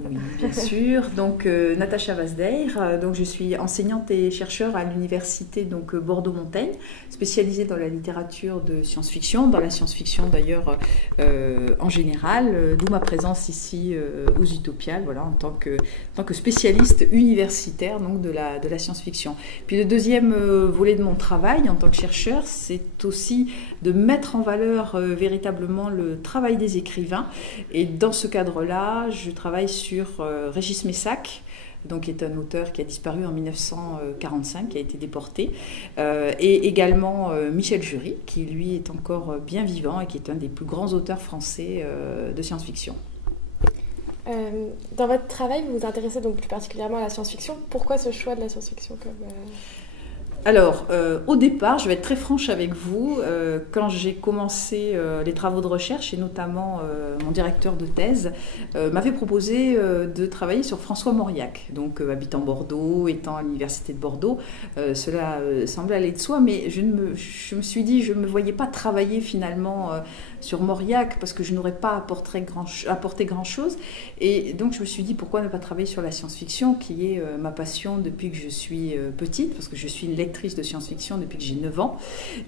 Oui, bien sûr. Donc, Natacha Vazdeir, donc je suis enseignante et chercheure à l'université Bordeaux-Montaigne, spécialisée dans la littérature de science-fiction, dans la science-fiction d'ailleurs en général, d'où ma présence ici aux Utopiales, voilà, en tant que spécialiste universitaire donc de la science-fiction. Puis le deuxième volet de mon travail en tant que chercheur, c'est aussi de mettre en valeur véritablement le travail des écrivains. Et dans ce cadre-là, je travaille sur Régis Messac, donc, qui est un auteur qui a disparu en 1945, qui a été déporté, et également Michel Jury, qui lui est encore bien vivant et qui est un des plus grands auteurs français de science-fiction. Dans votre travail, vous vous intéressez donc plus particulièrement à la science-fiction. Pourquoi ce choix de la science-fiction Alors, au départ, je vais être très franche avec vous, quand j'ai commencé les travaux de recherche, et notamment mon directeur de thèse m'avait proposé de travailler sur François Mauriac, donc habitant Bordeaux, étant à l'université de Bordeaux, cela semblait aller de soi, mais je me suis dit, je ne me voyais pas travailler finalement sur Mauriac, parce que je n'aurais pas apporté grand-chose, et donc je me suis dit, pourquoi ne pas travailler sur la science-fiction, qui est ma passion depuis que je suis petite, parce que je suis une lectrice de science-fiction depuis que j'ai 9 ans.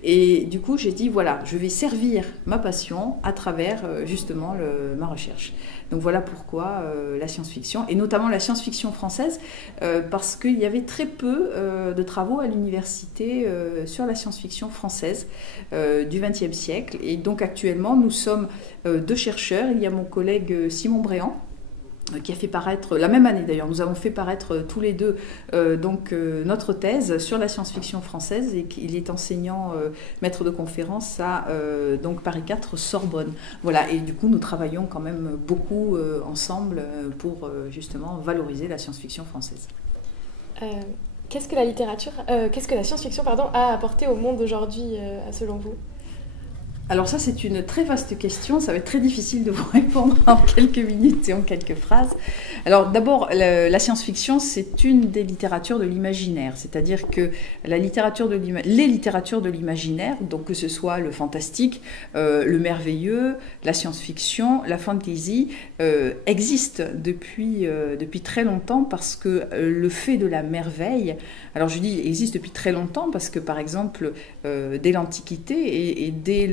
Et du coup, j'ai dit, voilà, je vais servir ma passion à travers justement ma recherche. Donc voilà pourquoi la science-fiction, et notamment la science-fiction française, parce qu'il y avait très peu de travaux à l'université sur la science-fiction française du XXe siècle. Et donc actuellement, nous sommes 2 chercheurs. Il y a mon collègue Simon Bréant, qui a fait paraître, la même année d'ailleurs, nous avons fait paraître tous les deux notre thèse sur la science-fiction française, et qu'il est enseignant, maître de conférence à Paris 4 Sorbonne. Voilà, et du coup nous travaillons quand même beaucoup ensemble pour justement valoriser la science-fiction française. Qu'est-ce que la science-fiction a apporté au monde d'aujourd'hui selon vous ? Alors ça, c'est une très vaste question. Ça va être très difficile de vous répondre en quelques minutes et en quelques phrases. Alors d'abord, la science-fiction, c'est une des littératures de l'imaginaire. C'est-à-dire que les littératures de l'imaginaire, donc que ce soit le fantastique, le merveilleux, la science-fiction, la fantasy, existent depuis très longtemps, parce que le fait de la merveille, alors je dis existe depuis très longtemps parce que par exemple, dès l'Antiquité et dès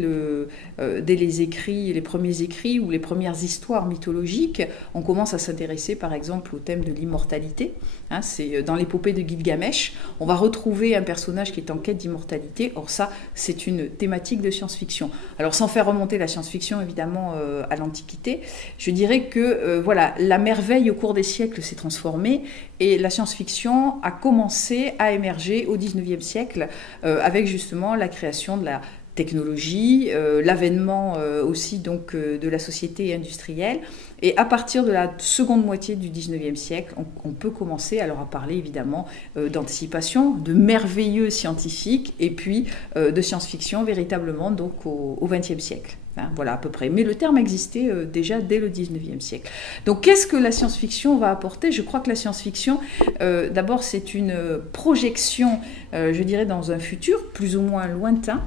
les premiers écrits ou les premières histoires mythologiques, on commence à s'intéresser par exemple au thème de l'immortalité. C'est dans l'épopée de Gilgamesh, on va retrouver un personnage qui est en quête d'immortalité. Or ça, c'est une thématique de science-fiction. Alors sans faire remonter la science-fiction évidemment à l'Antiquité, je dirais que voilà, la merveille au cours des siècles s'est transformée, et la science-fiction a commencé à émerger au XIXe siècle avec justement la création de la technologie, l'avènement aussi donc de la société industrielle. Et à partir de la seconde moitié du XIXe siècle, on peut commencer alors à parler évidemment d'anticipation, de merveilleux scientifiques, et puis de science-fiction véritablement donc au XXe siècle. Voilà à peu près. Mais le terme existait déjà dès le XIXe siècle. Donc qu'est-ce que la science-fiction va apporter ? Je crois que la science-fiction, d'abord, c'est une projection, je dirais, dans un futur plus ou moins lointain.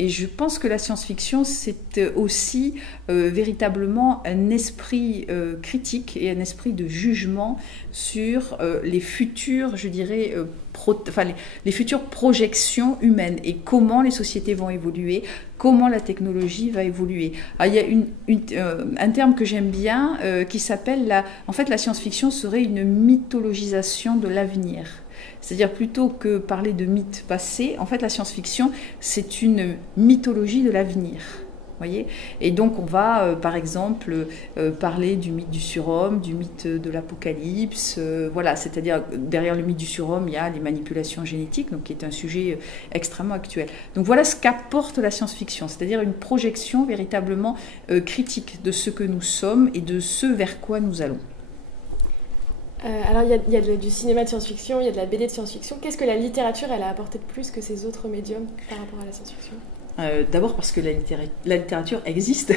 Et je pense que la science-fiction, c'est aussi véritablement un esprit critique et un esprit de jugement sur les futures, je dirais, les futures projections humaines, et comment les sociétés vont évoluer, comment la technologie va évoluer. Alors, il y a un terme que j'aime bien qui s'appelle, en fait, la science-fiction serait une mythologisation de l'avenir. C'est-à-dire, plutôt que parler de mythes passés, en fait, la science-fiction, c'est une mythologie de l'avenir. Voyez ? Et donc, on va, par exemple, parler du mythe du surhomme, du mythe de l'apocalypse. Voilà, c'est-à-dire, derrière le mythe du surhomme, il y a les manipulations génétiques, donc, qui est un sujet extrêmement actuel. Donc, voilà ce qu'apporte la science-fiction, c'est-à-dire une projection véritablement critique de ce que nous sommes et de ce vers quoi nous allons. Alors, il y a du cinéma de science-fiction, il y a de la BD de science-fiction. Qu'est-ce que la littérature, elle a apporté de plus que ces autres médiums par rapport à la science-fiction ? D'abord parce que la littérature existe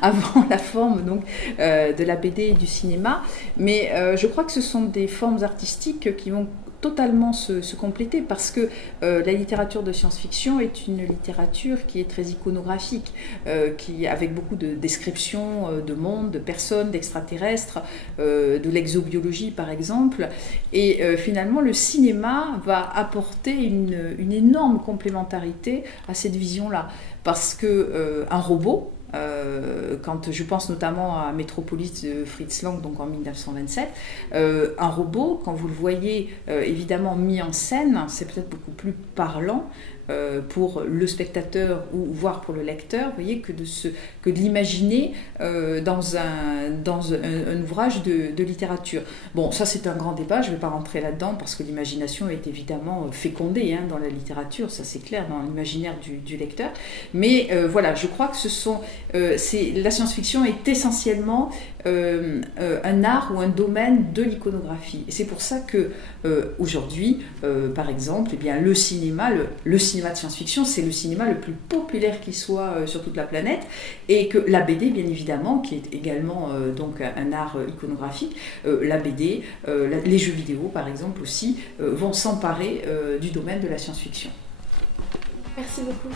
avant la forme donc, de la BD et du cinéma, mais je crois que ce sont des formes artistiques qui vont totalement se compléter parce que la littérature de science-fiction est une littérature qui est très iconographique, avec beaucoup de descriptions de monde, de personnes, d'extraterrestres, de l'exobiologie par exemple. Et finalement, le cinéma va apporter une énorme complémentarité à cette vision-là. Parce que un robot, quand je pense notamment à Metropolis de Fritz Lang, donc en 1927, un robot, quand vous le voyez évidemment mis en scène, c'est peut-être beaucoup plus parlant pour le spectateur ou voire pour le lecteur, vous voyez, que de l'imaginer dans un ouvrage de littérature. Bon, ça c'est un grand débat, je ne vais pas rentrer là-dedans parce que l'imagination est évidemment fécondée dans la littérature, ça c'est clair, dans l'imaginaire du lecteur. Mais voilà, je crois que la science-fiction est essentiellement un art ou un domaine de l'iconographie. Et c'est pour ça que aujourd'hui, par exemple, eh bien, le cinéma de science-fiction, c'est le cinéma le plus populaire qui soit sur toute la planète, et que la BD, bien évidemment, qui est également donc un art iconographique, la BD, les jeux vidéo, par exemple, aussi, vont s'emparer du domaine de la science-fiction. Merci beaucoup.